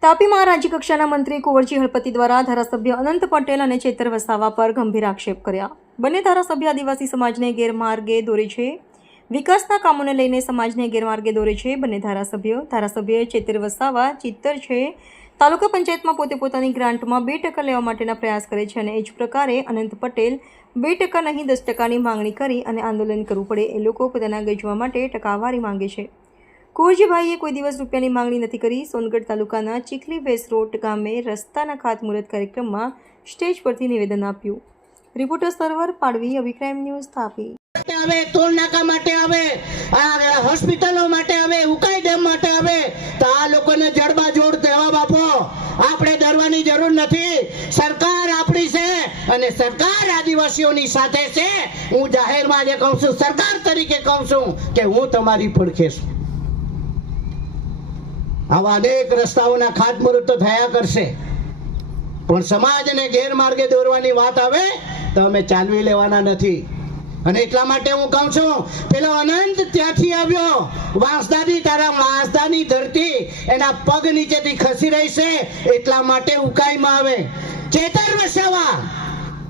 તાપીમાં રાજ્યકક્ષાના મંત્રી કુંવરજી હળપતિ દ્વારા ધારાસભ્ય અનંત પટેલ અને ચેતર વસાવા પર ગંભીર આક્ષેપ કર્યા. બંને ધારાસભ્ય આદિવાસી સમાજને ગેરમાર્ગે દોરે છે. વિકાસના કામોને લઈને સમાજને ગેરમાર્ગે દોરે છે બંને ધારાસભ્યો. ધારાસભ્ય ચેતર વસાવા ચિત્તર છે. તાલુકા પંચાયતમાં પોતે પોતાની ગ્રાન્ટમાં બે ટકા લેવા માટેના પ્રયાસ કરે છે અને એ જ પ્રકારે અનંત પટેલ બે ટકા નહીં, દસ ટકાની માંગણી કરી અને આંદોલન કરવું પડે. એ લોકો પોતાના ગજવા માટે ટકાવારી માંગે છે. કુંવરજીભાઈએ કોઈ દિવસ રૂપિયાની માંગણી નથી કરી. સોનગઢ તાલુકાના ચીખલી વેસરોટ ગામે રસ્તાના ખાતમુહૂર્ત કાર્યક્રમમાં સ્ટેજ પરથી નિવેદન આપ્યું. રિપોર્ટર સર્વર પાડવી અભિક્રાઇમ ન્યૂઝ તાપી. આવે, ટોલ નાકા માટે આવે, આ હોસ્પિટલો માટે આવે, ઉકાઈ ડેમ માટે આવે, તો આ લોકોને જડબા જોડ જવાબ આપો. આપણે ડરવાની જરૂર નથી. સરકાર આપણી છે અને સરકાર આદિવાસીઓની સાથે છે. હું જાહેરમાં જે કહું છું, સરકાર તરીકે કહું છું કે હું તમારી પડખે છું આવા અનેક રસ્તાઓના ખાતમુહૂર્ત થયા કરશે. પણ સમાજને ગેરમાર્ગે દોરવાની વાત આવે તો અમે ચાલવી લેવાના નથી. અને એટલા માટે હું કહું છું, પેલો અનંત ત્યાંથી આવ્યો. વાંસદાની, તારા વાંસદાની ધરતી એના પગ નીચેથી ખસી રહી છે, એટલા માટે ઉકાઈમાં આવે. ચેતર વસાવા.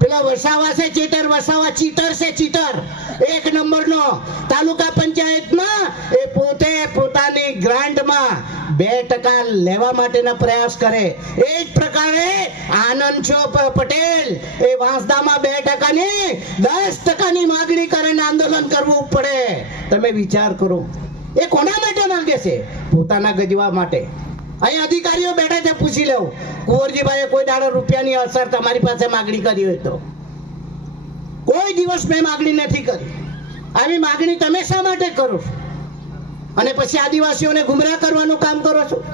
પેલા વસાવા છે, ચેતર વસાવા, ચીતર છે, ચીતર. એક નંબરનો તાલુકા પંચાયતમાં એ પોતે બે લેવા માટેના પ્રયાસ કરે. એ જ પ્રકારે આનંદ છો પટેલ, એ વાંસદામાં બે ટકાની, દસ ટકાની માગણી કરીને આંદોલન કરવું પડે. તમે વિચાર કરો. એ કોના માટે માંગે છે? પોતાના ગજવા માટે. અહીં અધિકારીઓ બેઠા છે, પૂછી લેવું કુંવરજીભાઈએ કોઈ દાડો રૂપિયાની અસર તમારી પાસે માગણી કરી હોય તો? કોઈ દિવસ મેં માગણી નથી કરી. આવી માગણી તમે શા માટે કરો? અને પછી આદિવાસીઓને ગુમરાહ કરવાનું કામ કરો છો?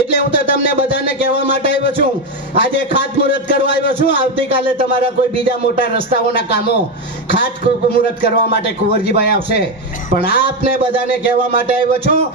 એટલે હું તો તમને બધાને કહેવા માટે આવ્યો છું. આજે ખાતમુહૂર્ત કરવા આવ્યો છું. આવતીકાલે તમારા કોઈ બીજા મોટા રસ્તાઓના કામો ખાત મુહૂર્ત કરવા માટે કુંવરજીભાઈ આવશે. પણ આપને બધાને કહેવા માટે આવ્યો છું